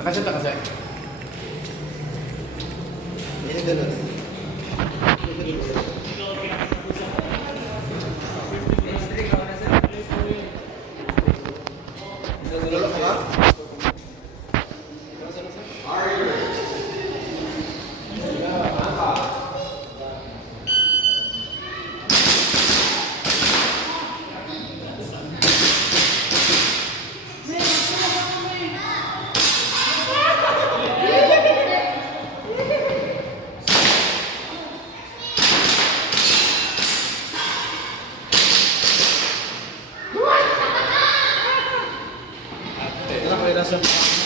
Nakasya ta kasi. Ini ganun. Nagulolok ka? Ito na kayo nasa